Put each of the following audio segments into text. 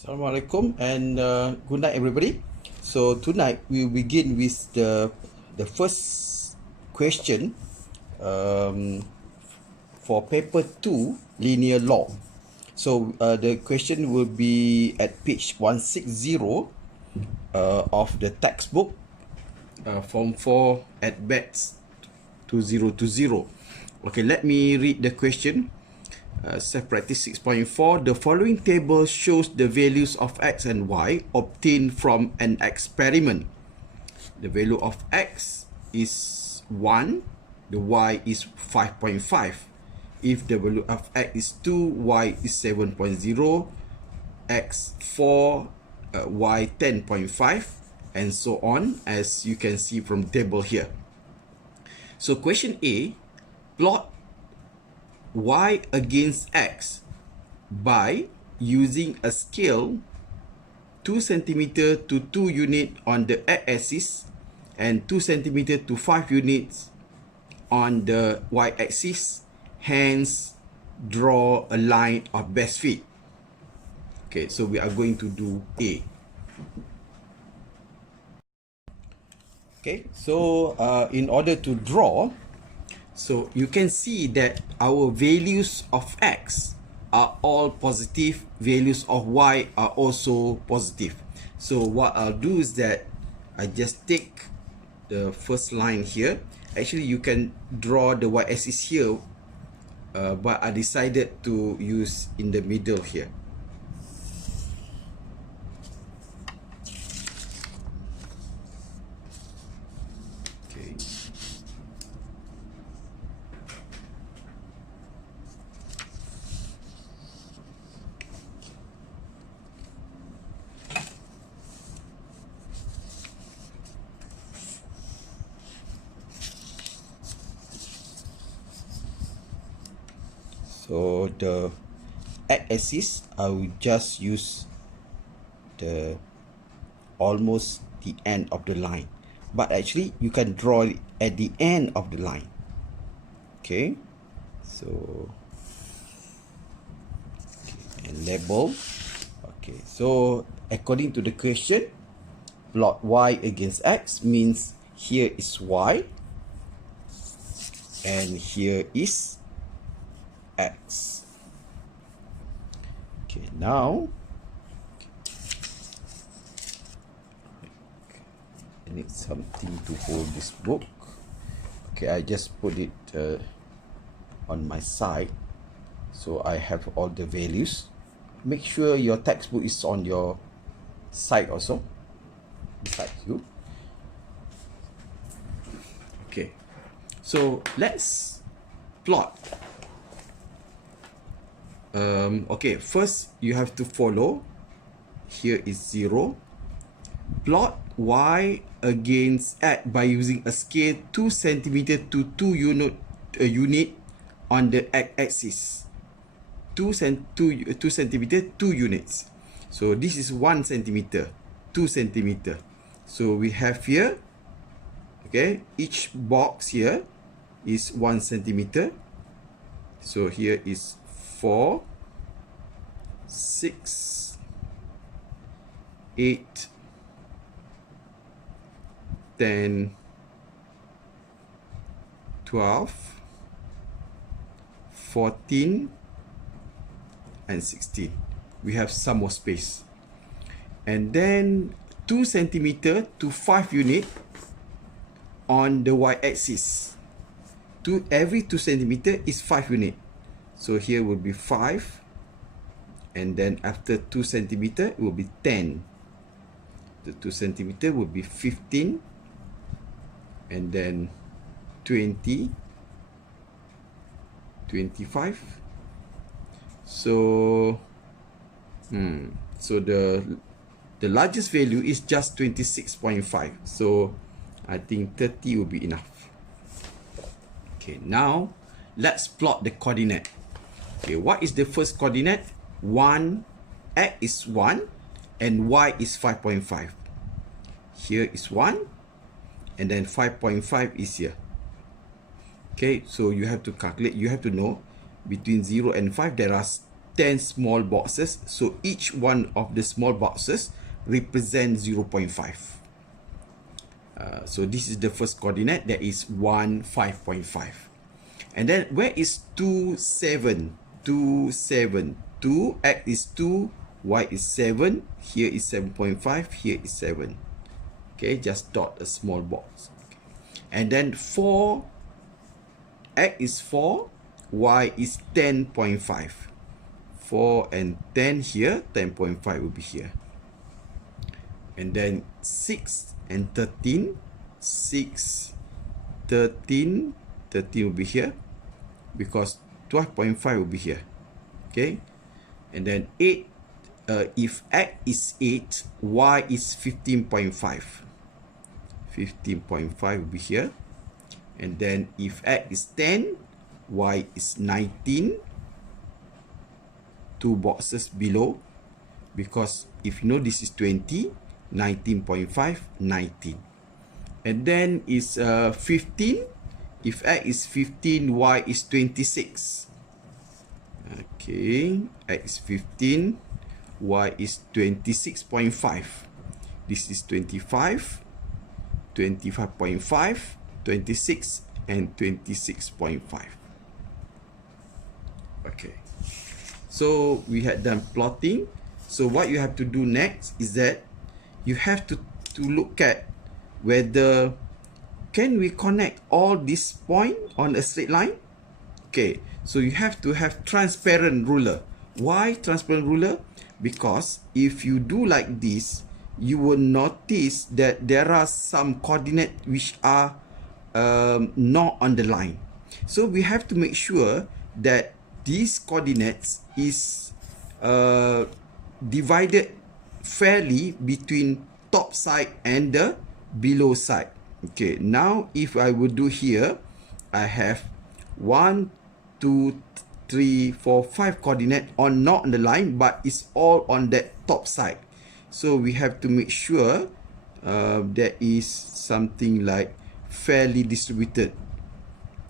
Assalamualaikum and good night everybody. So tonight we will begin with the first question for paper 2 linear law. So the question will be at page 160 of the textbook form 4 at BETS 2020. Okay, let me read the question. Self practice 6.4. The following table shows the values of x and y obtained from an experiment. The value of x is 1, the y is 5.5. If the value of x is 2, y is 7.0, x 4, y 10.5, and so on, as you can see from the table here. So question A, plot y against x by using a scale 2 cm to 2 unit on the x-axis and 2 cm to 5 units on the y-axis. Hence, draw a line of best fit. Okay, so we are going to do A. Okay, so in order to draw, so you can see that our values of x are all positive, values of y are also positive. So what I'll do is that I just take the first line here. Actually, you can draw the y-axis here, but I decided to use in the middle here. Okay. So the x-axis, I will just use the almost the end of the line, but actually you can draw it at the end of the line. Okay, so okay, and label. Okay, so according to the question, plot y against x means here is y and here is x. Okay, now I need something to hold this book. Okay, I just put it on my side so I have all the values. Make sure your textbook is on your side also, beside you. Okay, so let's plot. Okay, first you have to follow. Here is 0. Plot y against x by using a scale 2 cm to 2 unit on the x-axis. 2 cm, 2 units. So this is 1 cm, 2 cm. So we have here, okay, each box here is 1 cm. So here is 4, 6, 8, 10, 12, 14, and 16. We have some more space. And then 2 cm to 5 unit on the y-axis. Every 2 cm is 5 unit. So here will be 5. And then after 2 cm, it will be 10. The 2 cm will be 15. And then 20, 25. So the largest value is just 26.5. So I think 30 will be enough. Okay, now let's plot the coordinate. Okay, what is the first coordinate? 1, x is 1 and y is 5.5. Here is 1 and then 5.5 is here. Okay, so you have to calculate, you have to know between 0 and 5 there are 10 small boxes. So each one of the small boxes represents 0.5. So this is the first coordinate, that is 1, 5.5. And then where is 2, 7? 2, 7. 2, x is 2, y is 7. Here is 7.5, here is 7. Okay, just dot a small box. Okay. And then 4, x is 4, y is 10.5. 4 and 10 here, 10.5 will be here. And then 6 and 13, 6, 13, 13 will be here, because 12.5 will be here. Okay, and then 8, if x is 8, y is 15.5. 15.5 will be here. And then if x is 10, y is 19. 2 boxes below, because if you know this is 20, 19.5, 19. And then is 15. If x is 15, y is 26. Okay, x is 15, y is 26.5. This is 25, 25.5, 26, and 26.5. Okay, so we had done plotting. So what you have to do next is that you have to look at whether can we connect all these points on a straight line. Okay, so you have to have transparent ruler. Why transparent ruler? Because if you do like this, you will notice that there are some coordinates which are not on the line. So we have to make sure that these coordinates is divided fairly between top side and the below side. Okay, now if I would do here, I have 1, 2, 3, 4, 5 coordinate on not on the line, but it's all on that top side. So we have to make sure there is something like fairly distributed.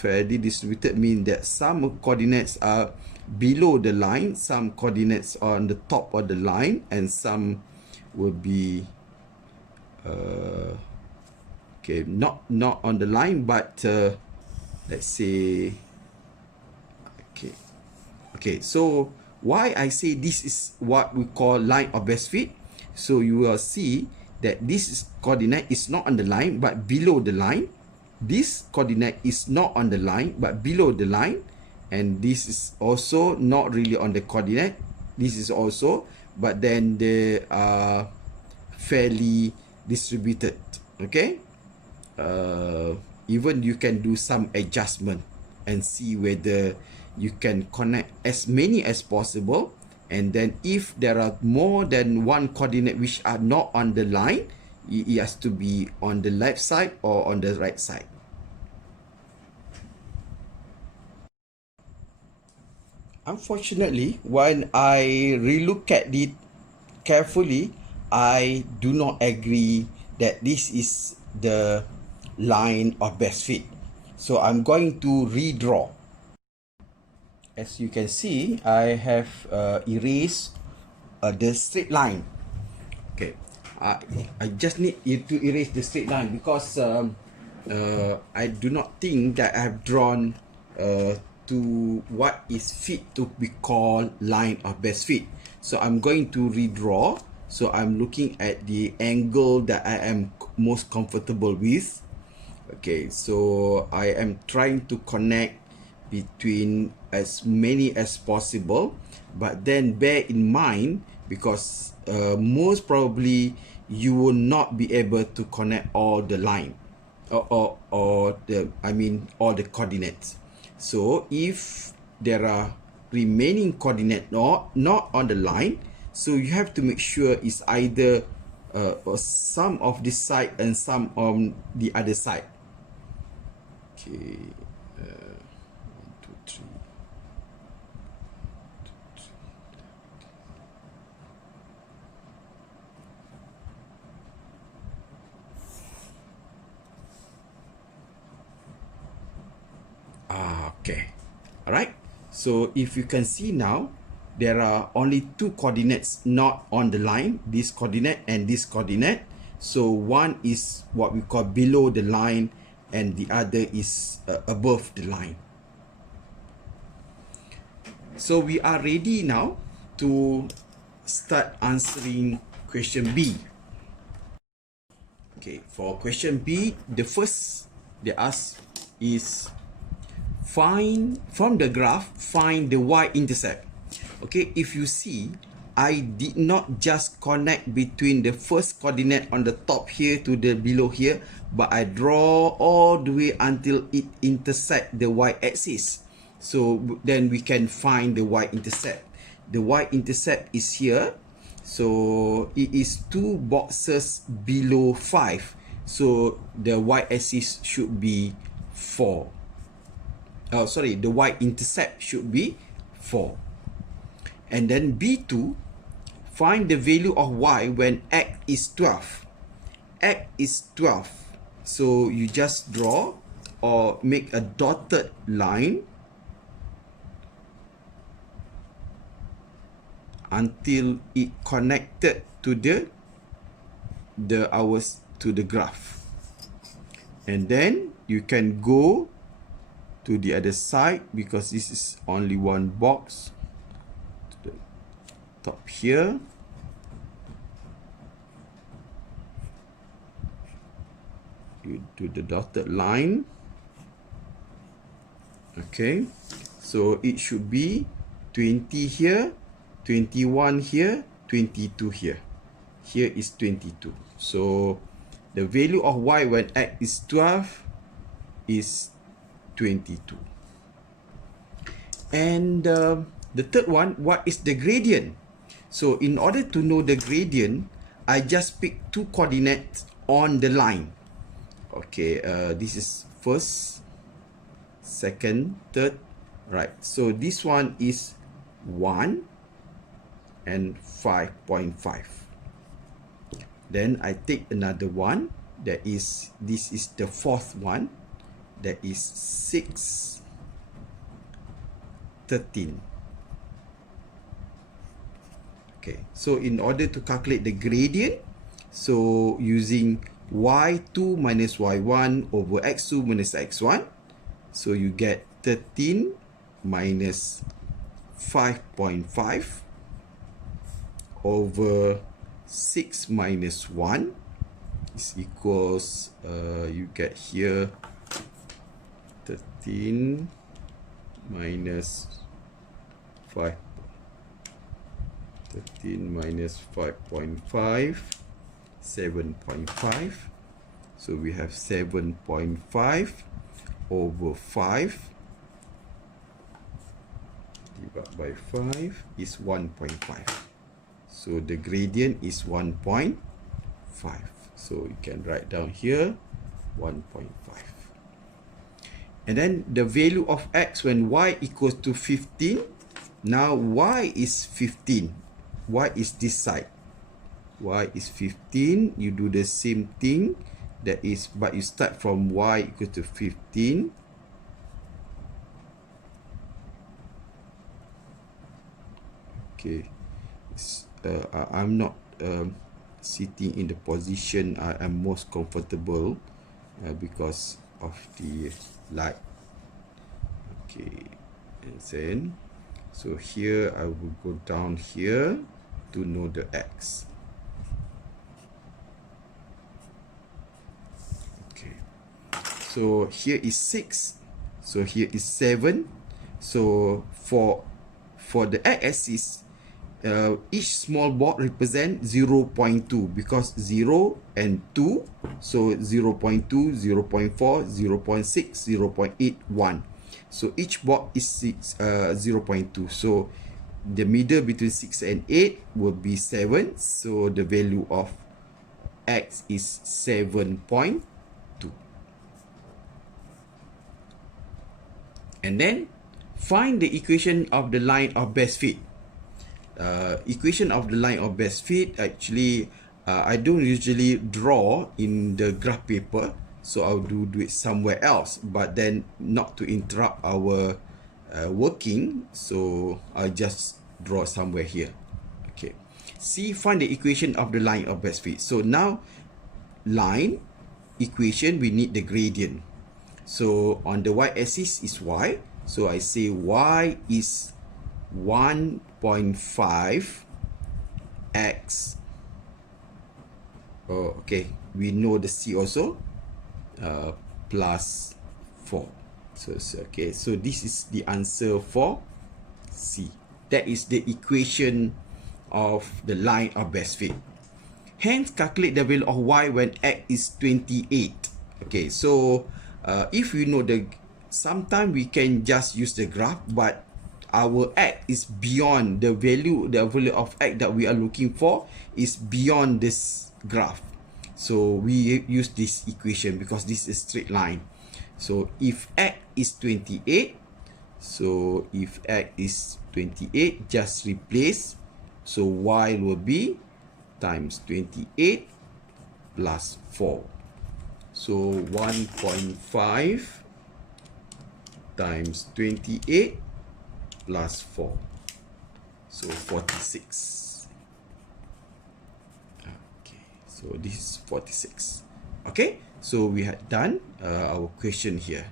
Fairly distributed means that some coordinates are below the line, some coordinates are on the top of the line, and some will be okay, not on the line, but let's say okay, so why I say this is what we call line of best fit. So you will see that this coordinate is not on the line but below the line. This coordinate is not on the line but below the line, and this is also not really on the coordinate. This is also, but then they are fairly distributed. Okay, even you can do some adjustment and see whether you can connect as many as possible. And then if there are more than one coordinate which are not on the line, it has to be on the left side or on the right side. Unfortunately, when I relook at it carefully, I do not agree that this is the line of best fit. So I'm going to redraw. As you can see, I have erased the straight line. Okay, I just need to erase the straight line because I do not think that I have drawn to what is fit to be called line of best fit. So I'm going to redraw. So I'm looking at the angle that I am most comfortable with. Okay, so I am trying to connect between as many as possible, but then bear in mind, because most probably you will not be able to connect all the line or the all the coordinates. So if there are remaining coordinate not on the line, so you have to make sure it's either some of this side and some on the other side. Okay, 1, 2, 3. Okay, all right. So if you can see now, there are only two coordinates not on the line, this coordinate and this coordinate. So one is what we call below the line and the other is above the line. So we are ready now to start answering question B. Okay, for question B, the first they ask is find from the graph, find the y-intercept. Okay, if you see, I did not just connect between the first coordinate on the top here to the below here, but I draw all the way until it intersect the y-axis. So then we can find the y-intercept. The y-intercept is here. So it is 2 boxes below 5. So the y-axis should be 4. Oh, sorry, the y-intercept should be 4. And then B2, find the value of y when x is 12. X is 12. So you just draw or make a dotted line until it connected to the hours to the graph. And then you can go to the other side because this is only one box. To the top here. You do the dotted line. Okay. So it should be 20 here, 21 here, 22 here. Here is 22. So the value of y when x is 12 is 22. And the third one, what is the gradient? So in order to know the gradient, I just pick two coordinates on the line. Okay, this is first, second, third, right? So this one is 1 and 5.5. Then I take another one, that is, this is the fourth one, that is 6, 13. Okay, so in order to calculate the gradient, so using y2 minus y1 over x2 minus x1, so you get 13 minus 5.5 over 6 minus 1 is equals, you get here 13 minus 5, 13 minus 5.5, 7.5. So we have 7.5 over 5 divided by 5 is 1.5. So the gradient is 1.5. So you can write down here 1.5. And then the value of x when y equals to 15. Now y is 15. Y is this side. Y is 15. You do the same thing. That is, but you start from y equals to 15. Okay. I'm not sitting in the position I'm most comfortable because of the light. Okay, and then so here I will go down here to know the x. Okay, so here is 6, so here is 7. So for the x-axis, each small board represent 0.2 because 0 and 2, so 0.2, 0.4, 0.6, 0.8, 1. So each board is 0.2. So the middle between 6 and 8 will be 7. So the value of x is 7.2. And then find the equation of the line of best fit. Equation of the line of best fit, actually I don't usually draw in the graph paper, so I'll do it somewhere else, but then not to interrupt our working, so I just draw somewhere here. Okay. C, find the equation of the line of best fit. So now line equation, we need the gradient. So on the y-axis is y. So I say y is 1.5 x. Oh, okay. We know the c also. Plus 4. So okay. So this is the answer for C. That is the equation of the line of best fit. Hence, calculate the value of y when x is 28. Okay, so if you know sometimes we can just use the graph, but our x is beyond the value of x that we are looking for is beyond this graph. So we use this equation because this is straight line. So if x is 28, so if x is 28, just replace. So y will be times 28 plus 4. So 1.5 times 28 plus 4. So 46. Okay, so this is 46. Okay, so we had done our question here.